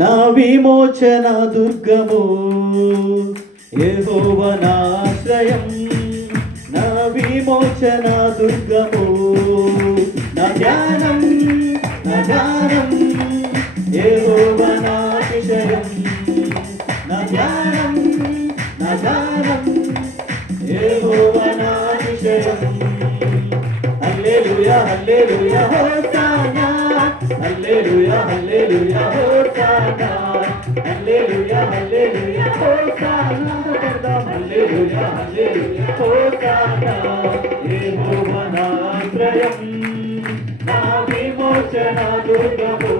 నా విమోచన దుర్గము యెహోవా నా ఆశ్రయం, నా విమోచన దుర్గము, నా ధ్యానం యెహోవా నా అతిశయం, నా ధ్యానం యెహోవా నా అతిశయం. హల్లెలూయా హల్లెలూయా హోసానా, హల్లెలూయా హల్లెలూయా హోసానా, హల్లెలూయా హల్లెలూయా హోసానా, హల్లెలూయా హల్లెలూయా హోసానా. యెహోవా నా ఆశ్రయం, నా విమోచన దుర్గము,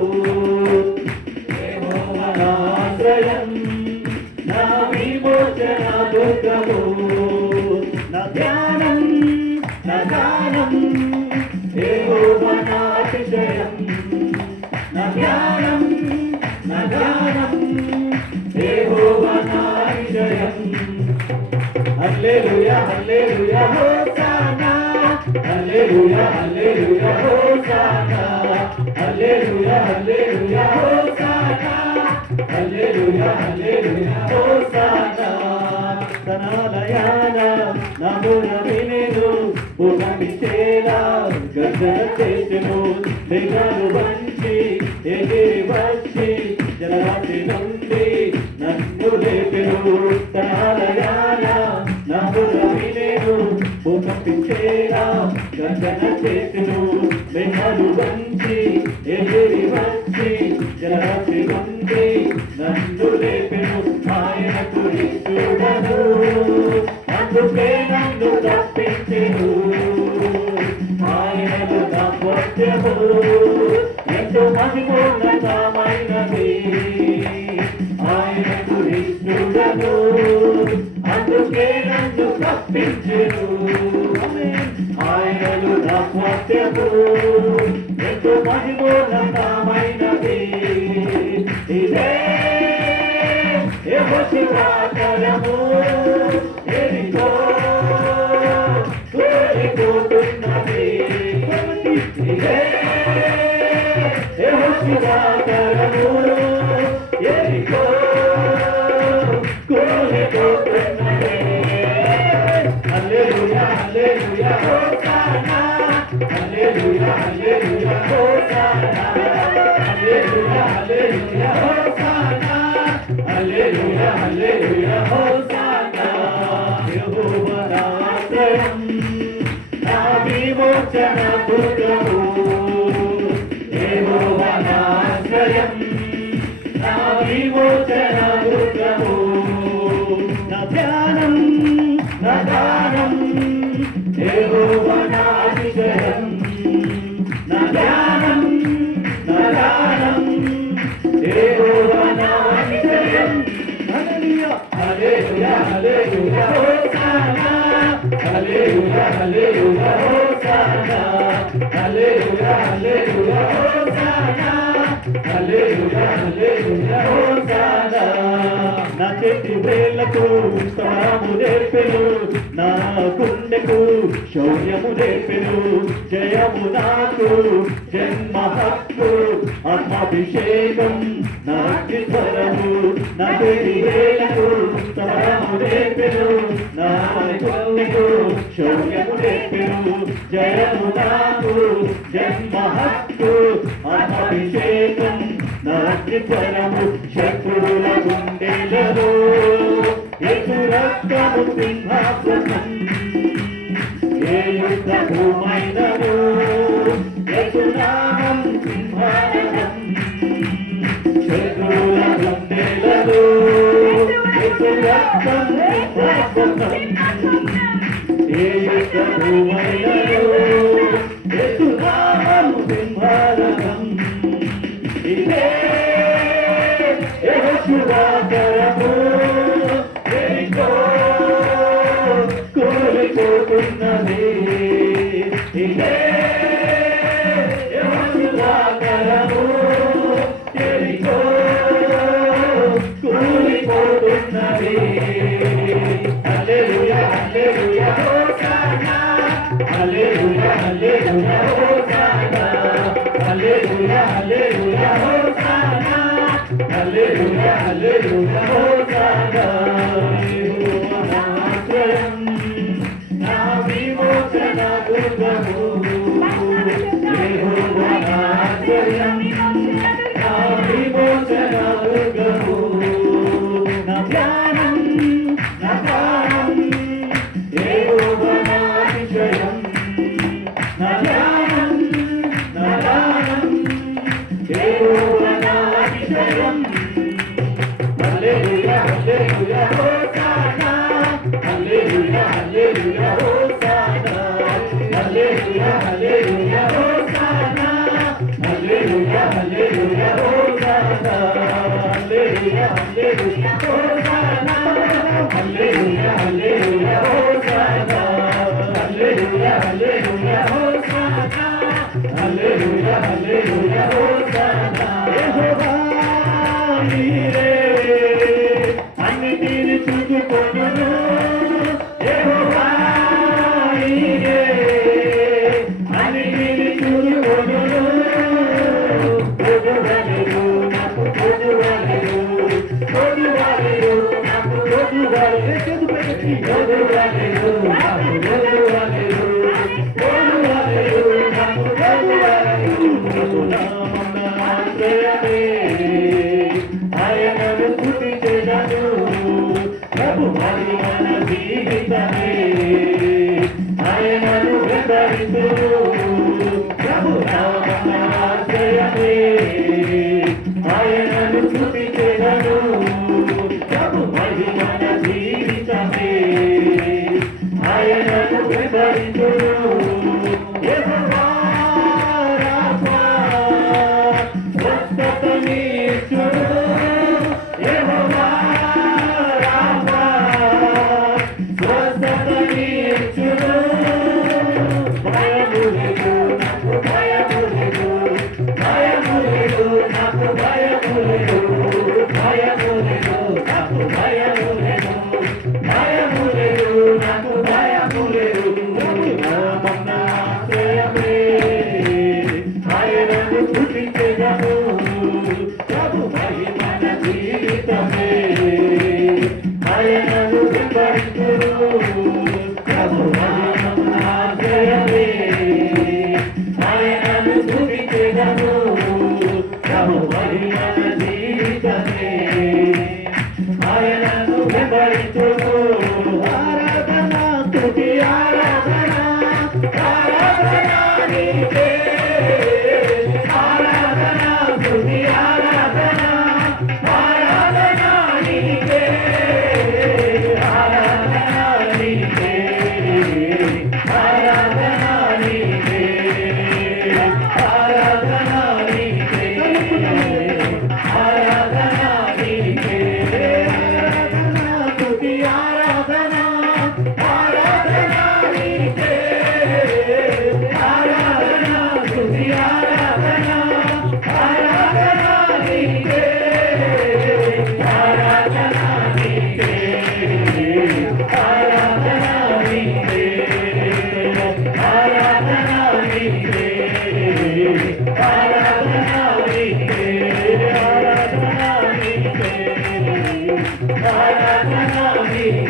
యెహోవా నా ఆశ్రయం, నా విమోచన దుర్గము, నా ధ్యానం యెహోవా నా అతిశయం, నా ధ్యానం యెహోవా నా అతిశయం. హల్లెలూయా హల్లెలూయా హోసానా, హల్లెలూయా హల్లెలూయా హోసానా, హల్లెలూయా హల్లెలూయా హోసానా, హల్లెలూయా హల్లెలూయా హోసానా. తనాలయాన నమున వినేను పునమిచేలా గర్జన చేసెను, మేఘాలు వంచి ఎగిరి వచ్చి జలరాశి నుండి నన్ను లేపెను. తనాలయాన నమున వినేను పునమిచేలా గర్జన చేసెను, మేఘాలు వంచి ఎగిరి వచ్చి జలరాశి నుండి నన్ను లేపెను. ఆయనకు ఇష్టడను, అందుకే నన్ను తప్పించెను, ఆయనను నా స్వాస్థ్యము, ఎంతో మహిమోన్నతమైనది. ఆయనకు ఇష్టడను, అందుకే నన్ను తప్పించెను, ఆయనను నా స్వాస్థ్యము, ఎంతో మహిమోన్నతమైనది. ఇదే యెహోవాకరము, ఎరికో కూలిపోతున్నది. ఇదే యెహోవాకరము, ఎరికో కూలిపోతున్నది. హల్లెలూయా హల్లెలూయా హోసానా, హల్లెలూయా హల్లెలూయా హోసానా, హల్లెలూయా హల్లెలూయా హోసానా, హల్లెలూయా హల్లెలూయా హోసానా. యెహోవా నా ఆశ్రయం, నా విమోచన దుర్గము, యెహోవా నా ఆశ్రయం, నా విమోచన దుర్గము, నా ధ్యానం యెహోవా నా అతిశయం, నా ధ్యానం యెహోవా నా అతిశయం. హల్లెలూయా హల్లెలూయా హల్లెలూయా హోసానా, హల్లెలూయా హల్లెలూయా హోసానా, హల్లెలూయా హల్లెలూయా హోసానా, హల్లెలూయా హల్లెలూయా హోసానా. నా చేతి వేళ్లకు స్తవము నేర్పెను, నా గుండెకు శౌర్యము నేర్పెను. జయము నాకు జన్మ హక్కు, ఆత్మాభిషేకం నా స్వరము. నా చేతి వేళ్లకు స్తవము నేర్పెను, నా గుండెకు శౌర్యము నేర్పెను. జయము నాకు జన్మ హక్కు, ఆత్మాభిషేకం నా స్వరము. శత్రువుల గుండెలలో యేసు రక్తము సింహాసనం, ఏ యుద్ధమైనను యేసు నామం సింహాసనం. శత్రువుల గుండెలలో యేసు రక్తం సింహాసనం, ఏ యుద్ధమైనను యేసు నామం సింహాసనం. ఇదే యెహోవాకరము, ఎరికో కూలిపోతున్నది. ఇదే యెహోవాకరము, ఎరికో కూలిపోతున్నది. హల్లెలూయా హల్లెలూయా హోసానా, హల్లెలూయా హల్లెలూయా హోసానా, హల్లెలూయా హల్లెలూయా హోసానా. హల్లెలూయా హోసన్నా యెహోవా నా ఆశ్రయం నా విమోచన దుర్గము యెహోవా నా ఆశ్రయం నా విమోచన దుర్గము నా ప్రాణం యెహోవా నా అతిశయం నా ప్రాణం యెహోవా నా అతిశయం హల్లెలూయా హల్లెలూయా హోసన్నా హల్లెలూయా హల్లెలూయా హోసన్నా హల్లెలూయా హల్లెలూయా హోసన్నా హల్లెలూయా హల్లెలూయా హోసన్నా హల్లెలూయా హల్లెలూయా హోసన్నా హల్లెలూయా హల్లెలూయా హోసన్నా హల్లెలూయా హల్లెలూయా హోసన్నా హల్లెలూయా హల్లెలూయా హోసన్నా యెహోవా నీరే అన్నిటిని చూచుకొనును యెహోవా నీరే అన్నిటిని చూచుకొనును కొదువలెను నాకు కొదువలెను కొదువలెను నాకు కొదువలెను చేతుపెట్టి కొదువలెను నాకు కొదువలెను కొదువలెను నాకు కొదువలెను ప్రభునామమున ఆశ్రయమే ఆయనను స్తుతించెదను ప్రభు మహిమన జీవితమే ఆయనను వెంబడింతును ప్రభునామమున ఆశ్రయమే ఆయనను స్తుతించెదను ప్రభు మహిమన జీవితమే ఆయనను వెంబడింతును యెహోవా రాఫా స్వస్థతనిచ్చును యెహోవా రాఫా స్వస్థతనిచ్చును భయము లేదు నాకు భయము లేదు భయము లేదు నాకు భయము లేదు భయము లేదు నాకు భయము లేదు భయము లేదు నాకు భయము లేదు ప్రభునామమున ఆశ్రయమే ఆయనను స్తుతించెదను ప్రభు మహిమన జీవితమే ఆయనను వెంబడింతును ప్రభునామమున ఆశ్రయమే ఆయనను స్తుతించెదను ప్రభు మహిమన జీవితమే ఆయనను వెంబడింతును ఆరాధన స్తుతి ఆరాధన ఆరాధన నీకే ఆరాధన స్తుతి ఆరాధన ఆరాధన నీకే ఆరాధన నీకే ఆరాధన నీకే ఆరాధన నీకే ఆరాధన నీకే ఆరాధన స్తుతి ఆరాధన ఆరాధన నీకే ఆరాధన స్తుతి ఆరాధన ఆరాధన నీకే ఆరాధన నీకే ఆరాధన నీకే ఆరాధన నీకే ఆరాధన నీకే ఆరాధన నీకే ఆరాధన నీకే